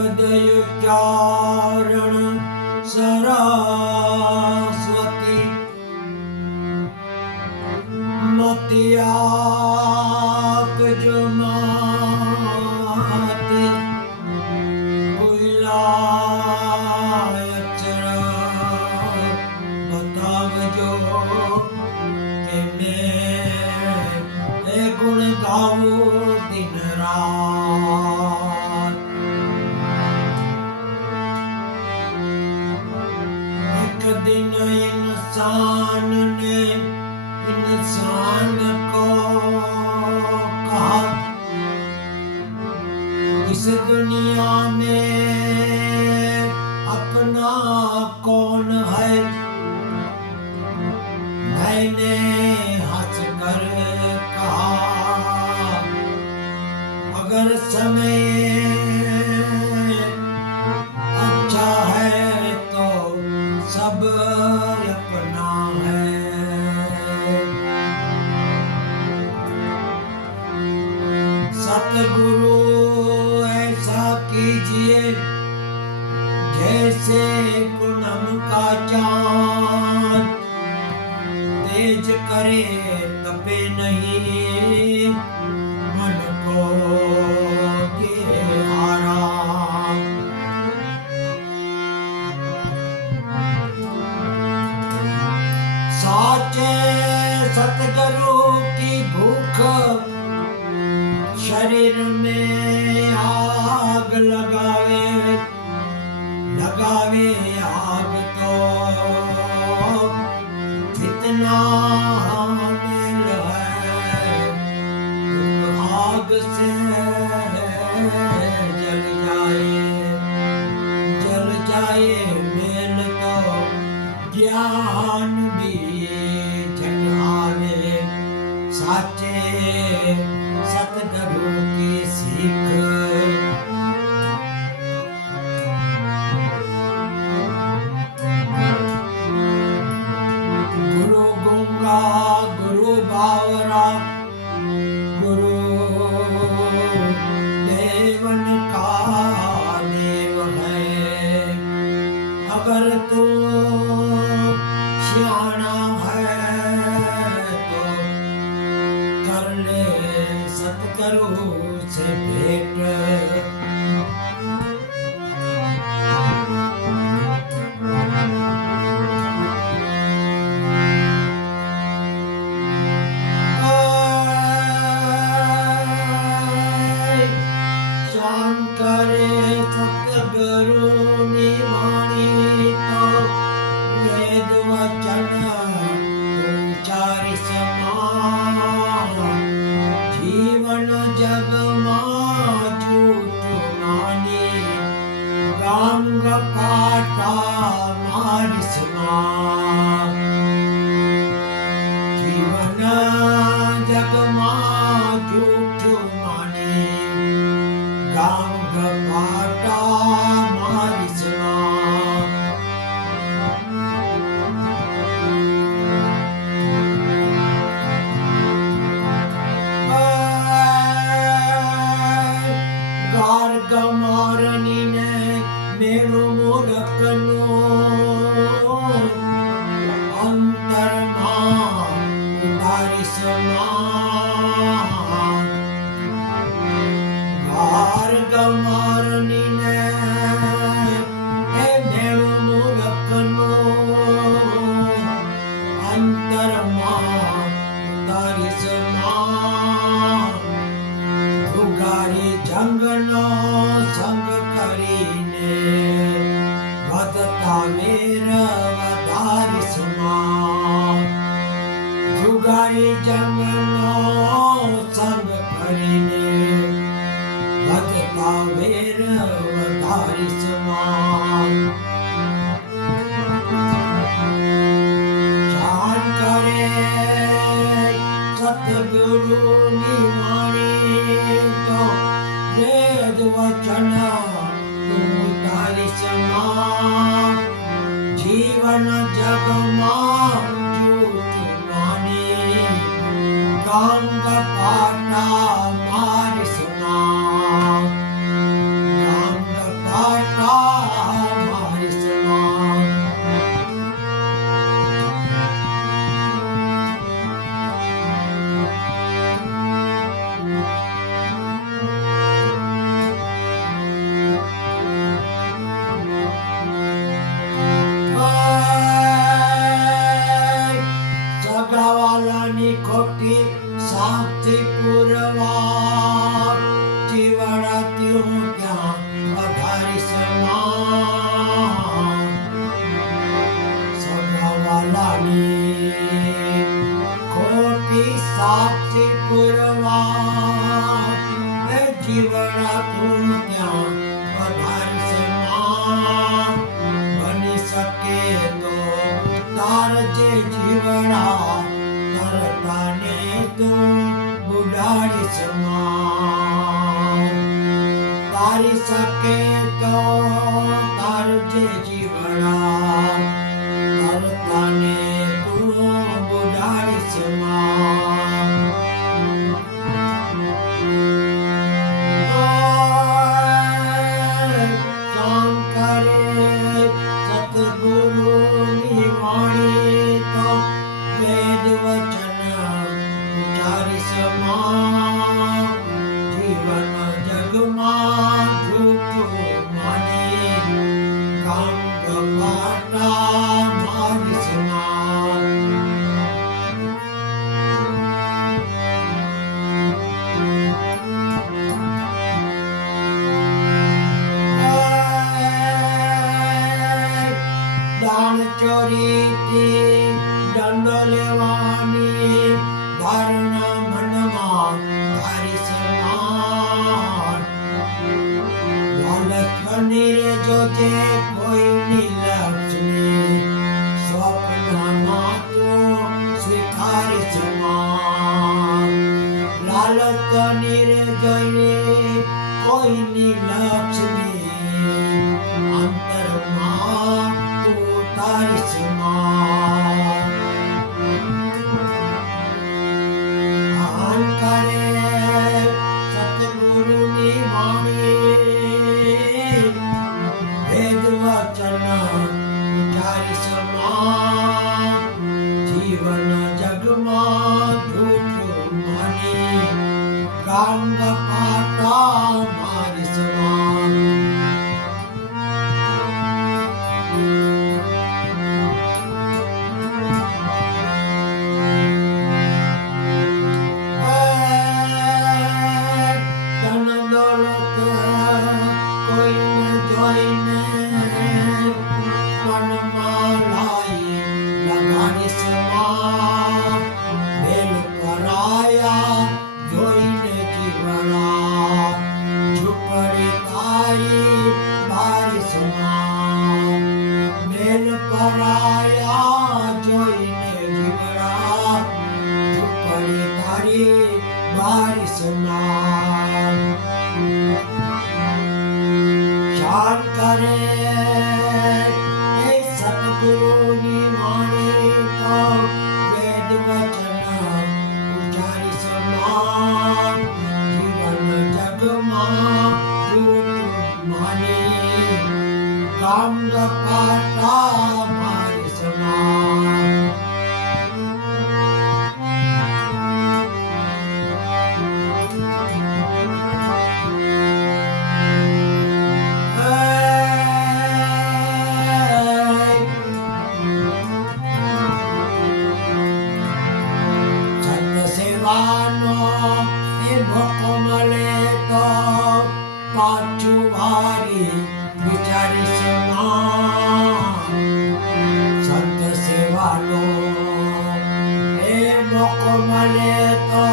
जगदयुचारण सरस्वती मतियाक जुमाते बुलायचरा बतावजो के मैं गुण गाऊं दिन रात। एक दिन इंसान ने इंसान को कहा, इस दुनिया में अपना कौन है? मैंने हंसकर कहा, अगर समय अच्छा है तो सब अपना है। सतगुरु ऐसा कीजिए जैसे पूनम का चांद, तेज करे तपे नहीं, मन को दे आराम। साचे सतगुरु की भूख शरीर में आग लगावे, लगावे आग तो कितना मेल है, आग से जल जाए मेल तो ज्ञान भी जगावे। साचे सतगुरु की सीख गुरु गूंगा गुरु बावरा, गुरु देवन का देव है। अगर तू सियाना है तो कर ले सतगुरु से भेंट। शान करे सतगुरु निवाणी तो वेद वचन उचारि समान, जीवन जग मां झूठ मानी, गांग काटा मारि समान। जीवन जग मां झूठ मानी, गांग काटा मारि समान। गार्ग मारनी ने मेरू मूर्खनो अंतर मां उतारी समान। गार्ग मारनी ने मेरू मूर्खनो अंतर मां उतारी समान। जुगारी जंगनो संग કરીને વધતા વેર વધારી સમાન। જુગારી જંગનો સંગ કરીને વધતા વેર વધારી સમાન। જાણ કરે સતગુરુ નિવાણી તો વેદ વચન તારી સमान। जीवन जग मां झूठ मानी, गांग पाटा मारि समान। गांग વાલાની ખોટી સાથી પુરવા જીવડાતી હું ત્યાં વધારી સમાન સગા વાલાની ખોટી સાથી પુરવા જીવડાતું ત્યાં વધારી સમાન બની શકે તો તાર જે જીવડા તરતાને તું બુડાડી સમાન તારી શકે તો તાર જે જીવડા તરતાને તું બુડાડી સમાન ચોરીથી દંડો લેવાની ધારણા મનમાં ધારી સમાન લાલચની રે જોજે કોઈની લક્ષ્મી સ્વપ્નમાં તું સ્વીકારી સમાન લાલચની રે જોઈએ કોઈની લક્ષ્મી અંતરમાં તારી સમાન આન કરે સતગુરુની વાણી વેદ વચન તારી સમાન જીવન જગમાં જૂઠું માની ગામ ગપાટા મારી સમાન શાન કરે એ સતગુરુની વાણી તો વેદ વચન ઉચ્ચારી સમાન જીવન જગમાં જૂઠું માની કામ ગપાટા મારી સમાન વિચારી સમાન સંત સેવાનો એ મોકો મળે તો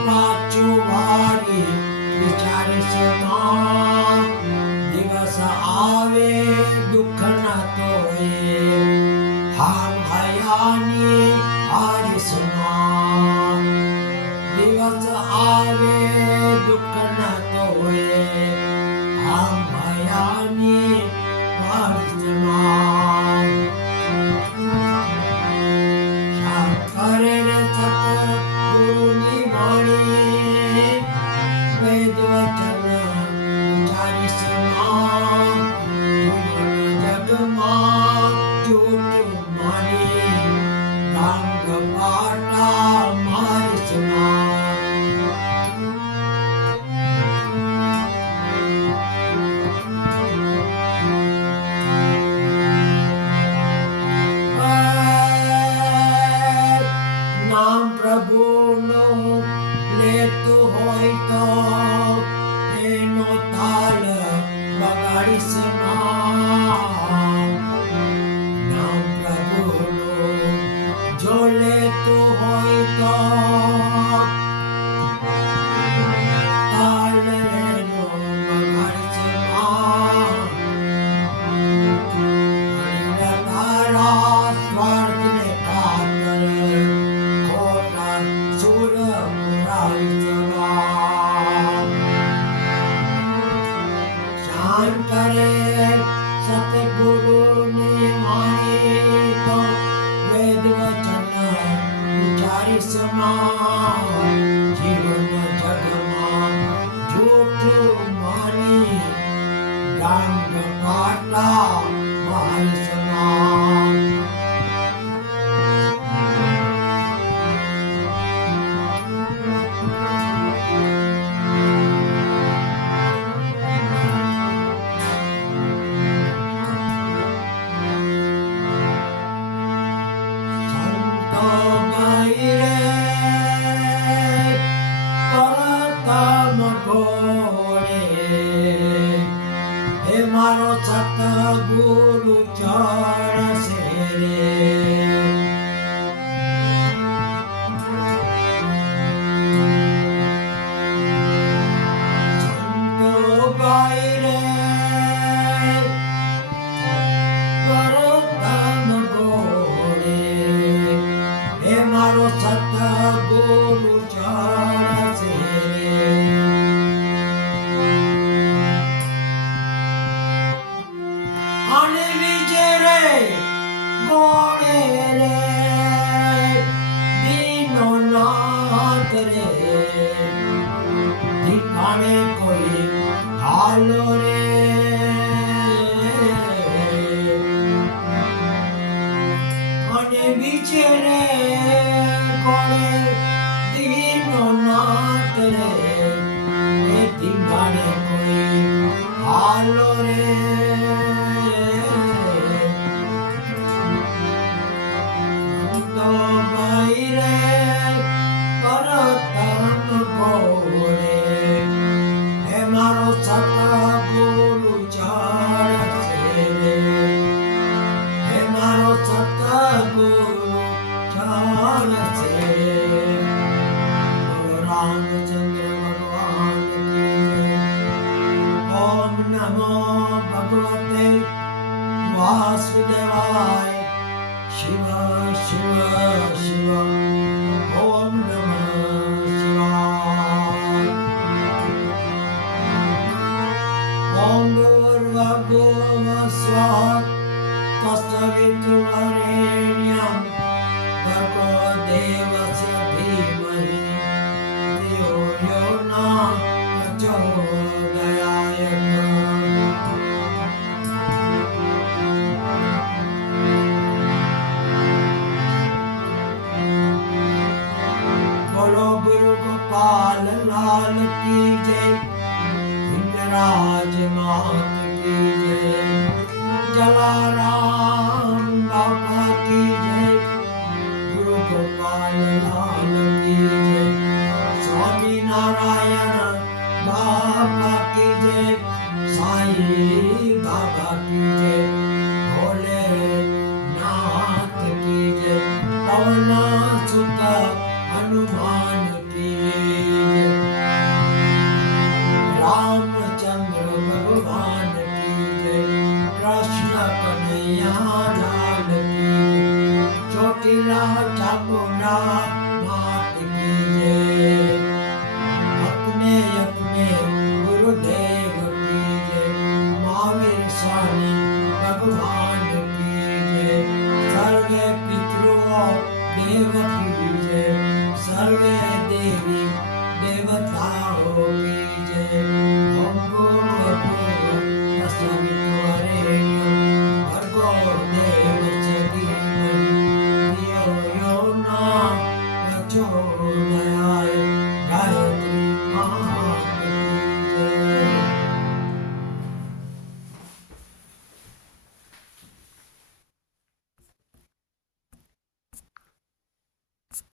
પાછું વારી વિચારી સમાન દિવસ આવે દુઃખ ના તોય હામ હયાની હારી સમાન દિવસ આવે દુઃખ ના તોય હામ હયાની હારી સમાન કરે રે સતગુરુની વાણી વેદ વચન ઉચ્ચારી સમાન જીવન જગમાં જૂઠું માની રામ ગપાટા મારી સમાન નામ નામ પ્રભુનું લેતું હોય તો એનો તાલ વગાડીશ માં. નામ પ્રભુનું જો લેતું હોય તો તાલ એનો વગાડીશ માં. તારા સ્વાર્થને ખાતર ખોટા સુર પુરાવીશ માં. શાન કરે સતગુરુની વાણી તો વેદ વચન ઉચ્ચારીશ માં. જીવન જગમાં જૂઠું માની ડાંગ પાટા મારીશ માં. સંતો ગાઈ રે પરતમ ઘોડે હે મારો સતગુરુ ચરશે રે. સંતો ગાઈ રે પરતમ ઘોડે હે મારો સતગુરુ ચરશે રે. અને બીજે રે ગોળે રે દીનો નાથ રે ઠિકાણે કોઈ હાલો રે. અને બીજે રે ગોળે દીનો નાથ રે ઠિકાણે કોઈ હાલો રે. સંતો ગાઈ રે પરતમ ઘોડે હે મારો સતગુરુ ચરશે રે. હે મારો સતગુરુ ચરશે રે. બોલો રામચંદ્ર ભગવાન કી જય. ઓમ નમો ભગવતે વાસુદેવાય. શિવ શિવ શિવ ઓમ નમઃ શિવાય. ઓમ ભૂર્ભુવઃ તત્સવિતુર્વરેણ્યં ભર્ગો દેવસ્ય ધીમહિ ધિયો યો ન પ્રચોદયાય. બોલો ગુરુ ગોપાલ લાલ કી જય. હિંગરાજ માત કી જય. જલારામ બાપા કી જય. ગુરુ ગોપાલ લાલ કી જય. સ્વામિનારાયણ બાપા કી જય. સાઈ બાબા કી જય. ભોલે નાથ કી જય. પવન સુત હનુમાન કી જય. રામચંદ્ર ભગવાન કી જય. કૃષ્ણ કનૈયા લાલ કી જય. ચોટીલા ચામુંડા માત કી જય. अपने अपने गुरुदेव की जय. महावीर स्वामी भगवान की जय. सर्वे पितरों देव की जय. सर्वे देवी देवताओं की जय. ओम भूर्भुवः तत्सवितुर्वरेण्यं भर्गो देवस्य धीमहि धियो यो न प्रचोदयात्.